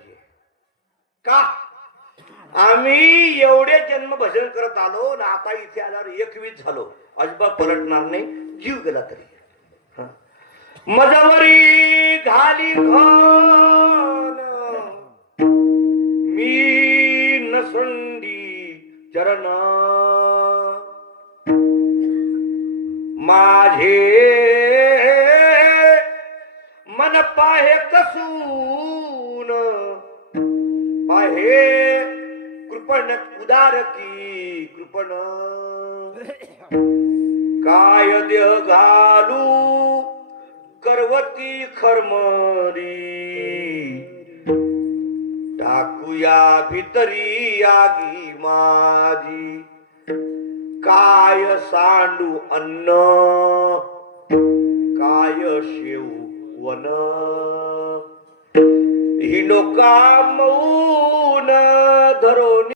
पाहिजे का? आम्ही एवढे जन्म भजन करत आलो ना, आता इथे आल्यावर 21 झालो, अजिबात पलटणार नाही, जीव गेला तरी. मजवरी घाली घाल मी नसंडी चरण माझे मन पाहे कसून पाहे कृपण उदार की कृपण काय देह घालू करवती खरमरी टाकूया भितरी आगी माझी काय सांडू अन्न काय शेऊ वन ही लोका मौन धरून